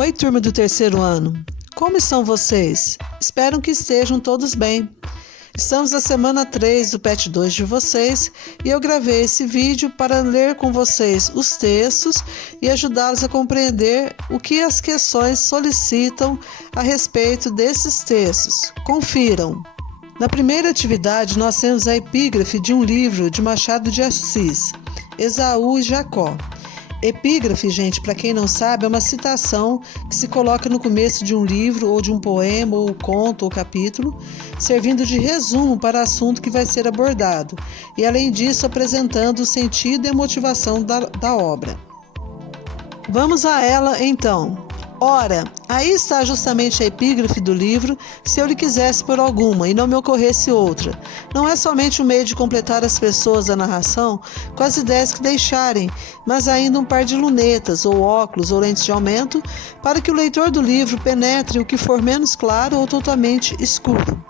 Oi, turma do terceiro ano. Como estão vocês? Espero que estejam todos bem. Estamos na semana 3 do PET 2 de vocês e eu gravei esse vídeo para ler com vocês os textos e ajudá-los a compreender o que as questões solicitam a respeito desses textos. Confiram! Na primeira atividade, nós temos a epígrafe de um livro de Machado de Assis, Esaú e Jacó. Epígrafe, gente, para quem não sabe, é uma citação que se coloca no começo de um livro, ou de um poema, ou conto, ou capítulo, servindo de resumo para o assunto que vai ser abordado, e além disso apresentando o sentido e a motivação da obra. Vamos a ela, então. Ora, aí está justamente a epígrafe do livro, se eu lhe quisesse por alguma e não me ocorresse outra. Não é somente um meio de completar as pessoas da narração com as ideias que deixarem, mas ainda um par de lunetas, ou óculos, ou lentes de aumento, para que o leitor do livro penetre o que for menos claro ou totalmente escuro.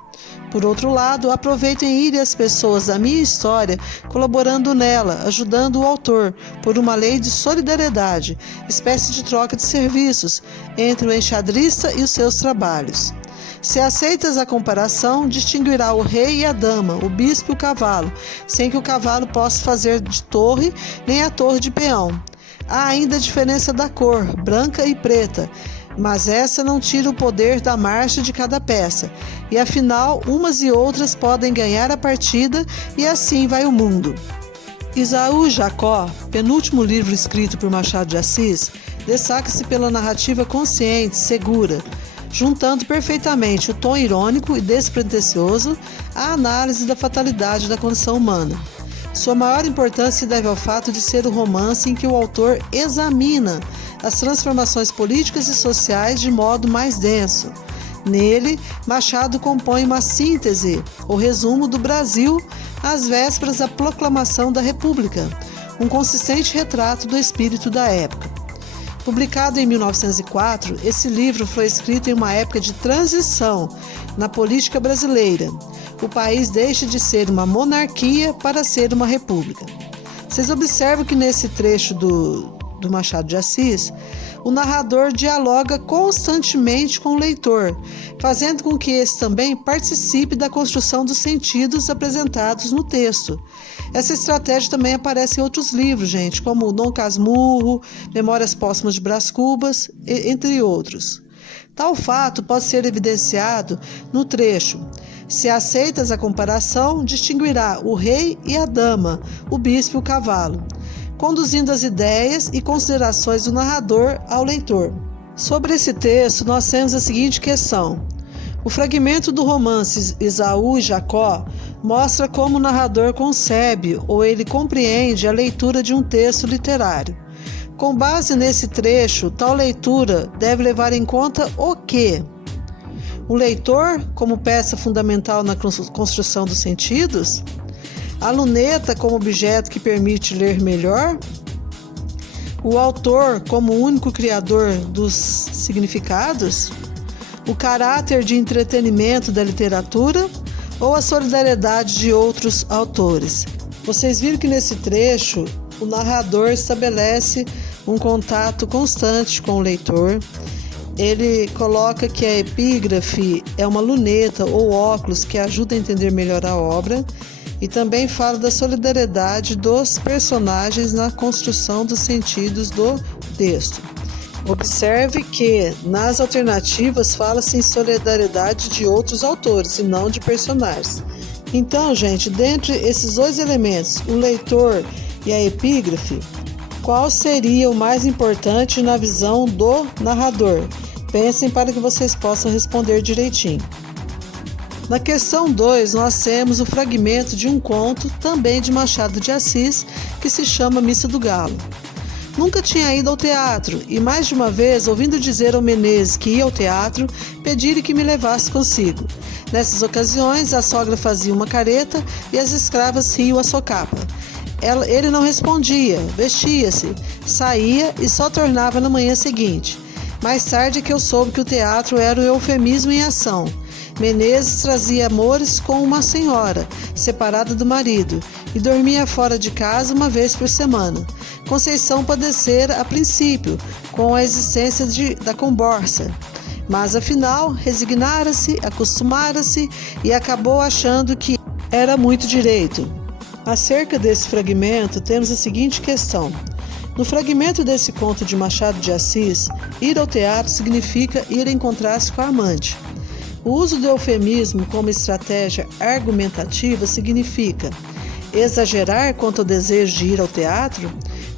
Por outro lado, aproveitem ir as pessoas da minha história colaborando nela, ajudando o autor, por uma lei de solidariedade, espécie de troca de serviços entre o enxadrista e os seus trabalhos. Se aceitas a comparação, distinguirá o rei e a dama, o bispo e o cavalo, sem que o cavalo possa fazer de torre, nem a torre de peão. Há ainda a diferença da cor, branca e preta, mas essa não tira o poder da marcha de cada peça, e afinal umas e outras podem ganhar a partida e assim vai o mundo. Esaú e Jacó, penúltimo livro escrito por Machado de Assis, destaca-se pela narrativa consciente, segura, juntando perfeitamente o tom irônico e despretensioso à análise da fatalidade da condição humana. Sua maior importância se deve ao fato de ser o romance em que o autor examina as transformações políticas e sociais de modo mais denso. Nele, Machado compõe uma síntese, ou resumo do Brasil às vésperas da proclamação da República, um consistente retrato do espírito da época. Publicado em 1904, esse livro foi escrito em uma época de transição na política brasileira. O país deixa de ser uma monarquia para ser uma república. Vocês observam que nesse trecho do Machado de Assis, o narrador dialoga constantemente com o leitor, fazendo com que esse também participe da construção dos sentidos apresentados no texto. Essa estratégia também aparece em outros livros, gente, como Dom Casmurro, Memórias Póstumas de Brás Cubas, entre outros. Tal fato pode ser evidenciado no trecho: se aceitas a comparação, distinguirá o rei e a dama, o bispo e o cavalo, conduzindo as ideias e considerações do narrador ao leitor. Sobre esse texto, nós temos a seguinte questão. O fragmento do romance Esaú e Jacó mostra como o narrador concebe ou ele compreende a leitura de um texto literário. Com base nesse trecho, tal leitura deve levar em conta o quê? O leitor como peça fundamental na construção dos sentidos? A luneta como objeto que permite ler melhor? O autor como único criador dos significados? O caráter de entretenimento da literatura? Ou a solidariedade de outros autores? Vocês viram que nesse trecho o narrador estabelece um contato constante com o leitor. Ele coloca que a epígrafe é uma luneta ou óculos que ajuda a entender melhor a obra. E também fala da solidariedade dos personagens na construção dos sentidos do texto. Observe que nas alternativas fala-se em solidariedade de outros autores e não de personagens. Então, gente, dentre esses dois elementos, o leitor e a epígrafe, qual seria o mais importante na visão do narrador? Pensem para que vocês possam responder direitinho. Na questão 2, nós temos o fragmento de um conto, também de Machado de Assis, que se chama Missa do Galo. Nunca tinha ido ao teatro e mais de uma vez, ouvindo dizer ao Menezes que ia ao teatro, pedi-lhe que me levasse consigo. Nessas ocasiões, a sogra fazia uma careta e as escravas riam a socapa. Ele não respondia, vestia-se, saía e só tornava na manhã seguinte. Mais tarde é que eu soube que o teatro era o eufemismo em ação. Menezes trazia amores com uma senhora, separada do marido, e dormia fora de casa uma vez por semana. Conceição padecera a princípio, com a existência da comborça, mas afinal resignara-se, acostumara-se e acabou achando que era muito direito. Acerca desse fragmento, temos a seguinte questão. No fragmento desse conto de Machado de Assis, ir ao teatro significa ir encontrar-se com a amante. O uso do eufemismo como estratégia argumentativa significa exagerar quanto ao desejo de ir ao teatro,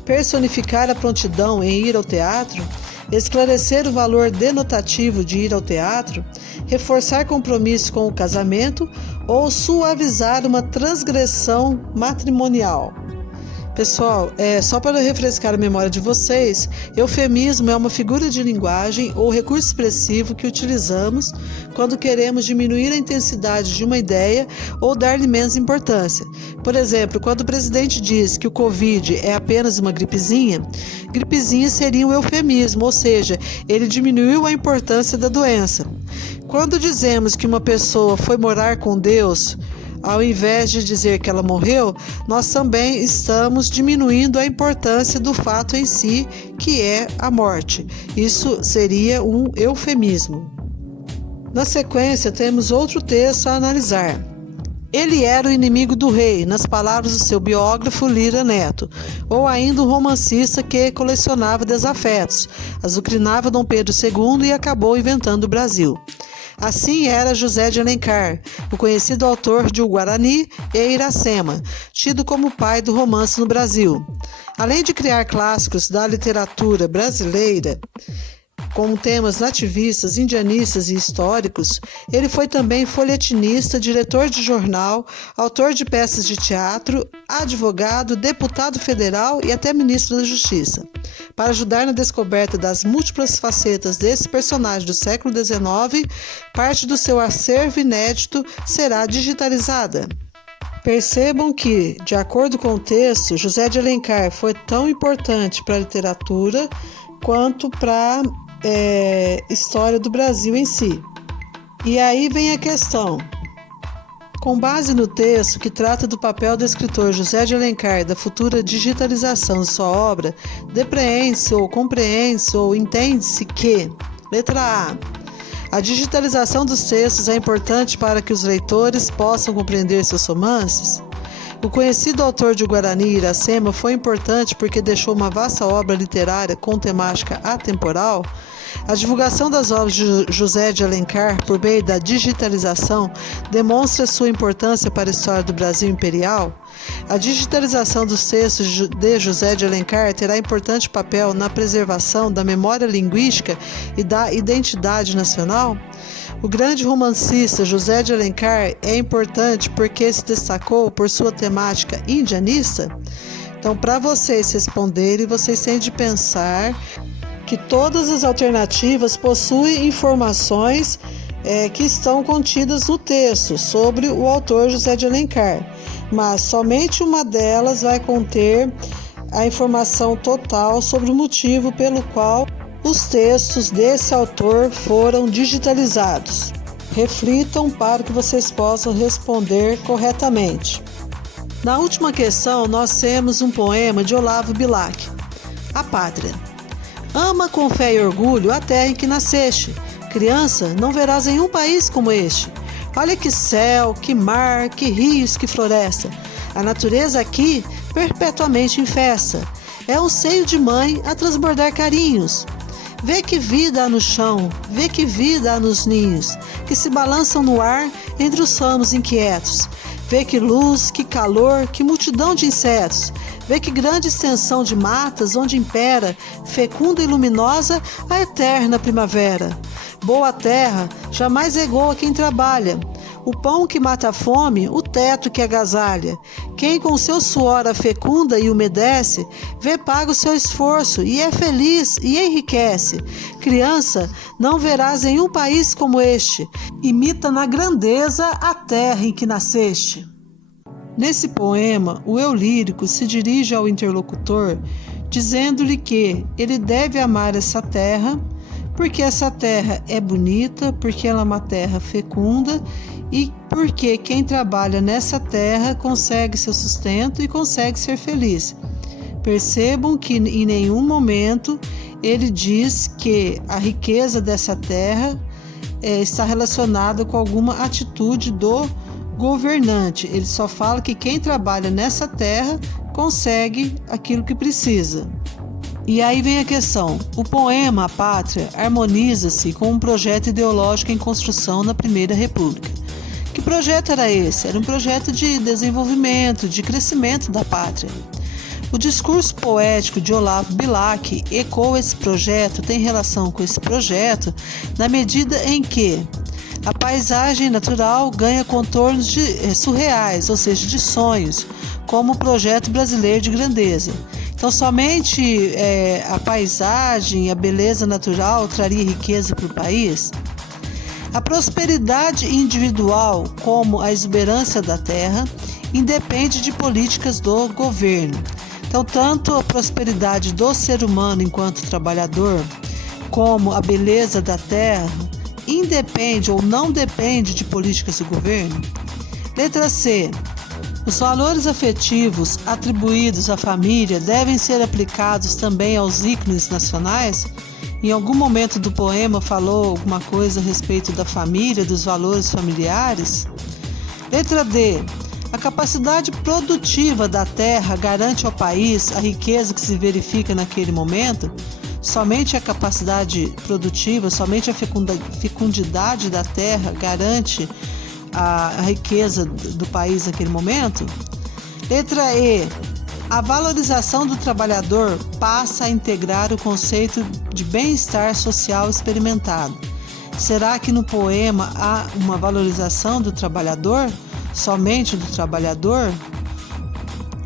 personificar a prontidão em ir ao teatro, esclarecer o valor denotativo de ir ao teatro, reforçar compromisso com o casamento ou suavizar uma transgressão matrimonial. Pessoal, só para refrescar a memória de vocês, eufemismo é uma figura de linguagem ou recurso expressivo que utilizamos quando queremos diminuir a intensidade de uma ideia ou dar-lhe menos importância. Por exemplo, quando o presidente diz que o Covid é apenas uma gripezinha seria um eufemismo, ou seja, ele diminuiu a importância da doença. Quando dizemos que uma pessoa foi morar com Deus, ao invés de dizer que ela morreu, nós também estamos diminuindo a importância do fato em si, que é a morte. Isso seria um eufemismo. Na sequência, temos outro texto a analisar. Ele era o inimigo do rei, nas palavras do seu biógrafo Lira Neto, ou ainda um romancista que colecionava desafetos, azucrinava Dom Pedro II e acabou inventando o Brasil. Assim era José de Alencar, o conhecido autor de O Guarani e Iracema, tido como pai do romance no Brasil. Além de criar clássicos da literatura brasileira, com temas nativistas, indianistas e históricos, ele foi também folhetinista, diretor de jornal, autor de peças de teatro, advogado, deputado federal e até ministro da Justiça. Para ajudar na descoberta das múltiplas facetas desse personagem do século XIX, parte do seu acervo inédito será digitalizada. Percebam que, de acordo com o texto, José de Alencar foi tão importante para a literatura quanto para história do Brasil em si. E aí vem a questão. Com base no texto que trata do papel do escritor José de Alencar e da futura digitalização de sua obra, depreende-se ou compreende-se ou entende-se que, letra A digitalização dos textos é importante para que os leitores possam compreender seus romances. O conhecido autor de O Guarani e Iracema foi importante porque deixou uma vasta obra literária com temática atemporal. A divulgação das obras de José de Alencar por meio da digitalização demonstra sua importância para a história do Brasil imperial. A digitalização dos textos de José de Alencar terá importante papel na preservação da memória linguística e da identidade nacional. O grande romancista José de Alencar é importante porque se destacou por sua temática indianista. Então, para vocês responderem, vocês têm de pensar que todas as alternativas possuem informações que estão contidas no texto sobre o autor José de Alencar, mas somente uma delas vai conter a informação total sobre o motivo pelo qual os textos desse autor foram digitalizados. Reflitam para que vocês possam responder corretamente. Na última questão, nós temos um poema de Olavo Bilac, A Pátria. Ama com fé e orgulho a terra em que nasceste. Criança, não verás em um país como este. Olha que céu, que mar, que rios, que floresta. A natureza aqui perpetuamente em festa. É um seio de mãe a transbordar carinhos. Vê que vida há no chão, vê que vida há nos ninhos, que se balançam no ar entre os ramos inquietos. Vê que luz, que calor, que multidão de insetos. Vê que grande extensão de matas onde impera, fecunda e luminosa, a eterna primavera. Boa terra, jamais egoa quem trabalha. O pão que mata a fome, o teto que agasalha. Quem com seu suor a fecunda e umedece, vê pago o seu esforço e é feliz e enriquece. Criança, não verás em um país como este. Imita na grandeza a terra em que nasceste. Nesse poema, o eu lírico se dirige ao interlocutor, dizendo-lhe que ele deve amar essa terra, porque essa terra é bonita, porque ela é uma terra fecunda e porque quem trabalha nessa terra consegue seu sustento e consegue ser feliz. Percebam que em nenhum momento ele diz que a riqueza dessa terra está relacionada com alguma atitude do governante. Ele só fala que quem trabalha nessa terra consegue aquilo que precisa. E aí vem a questão: o poema A Pátria harmoniza-se com um projeto ideológico em construção na Primeira República. Que projeto era esse? Era um projeto de desenvolvimento, de crescimento da pátria. O discurso poético de Olavo Bilac ecoa esse projeto, tem relação com esse projeto, na medida em que a paisagem natural ganha contornos surreais, ou seja, de sonhos, como o projeto brasileiro de grandeza. Então, somente a paisagem, a beleza natural traria riqueza para o país? A prosperidade individual, como a exuberância da terra, independe de políticas do governo. Então, tanto a prosperidade do ser humano enquanto trabalhador, como a beleza da terra, independe ou não depende de políticas do governo. Letra C. Os valores afetivos atribuídos à família devem ser aplicados também aos ícones nacionais? Em algum momento do poema falou alguma coisa a respeito da família, dos valores familiares? Letra D. A capacidade produtiva da terra garante ao país a riqueza que se verifica naquele momento? Somente a capacidade produtiva, somente a fecundidade da terra garante a riqueza do país naquele momento? Letra E. A valorização do trabalhador passa a integrar o conceito de bem-estar social experimentado. Será que no poema há uma valorização do trabalhador? Somente do trabalhador?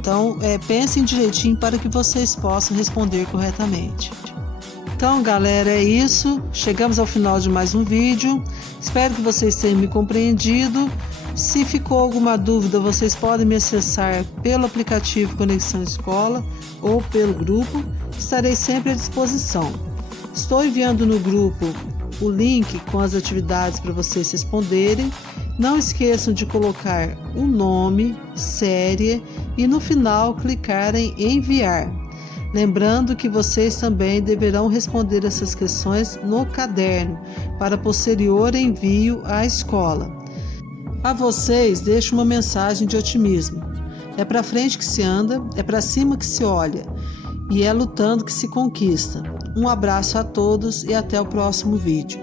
Então, pensem direitinho para que vocês possam responder corretamente. Então, galera, é isso. Chegamos ao final de mais um vídeo. Espero que vocês tenham me compreendido. Se ficou alguma dúvida, vocês podem me acessar pelo aplicativo Conexão Escola ou pelo grupo. Estarei sempre à disposição. Estou enviando no grupo o link com as atividades para vocês responderem. Não esqueçam de colocar o nome, série e no final clicar em enviar. Lembrando que vocês também deverão responder essas questões no caderno para posterior envio à escola. A vocês deixo uma mensagem de otimismo. É para frente que se anda, é para cima que se olha e é lutando que se conquista. Um abraço a todos e até o próximo vídeo.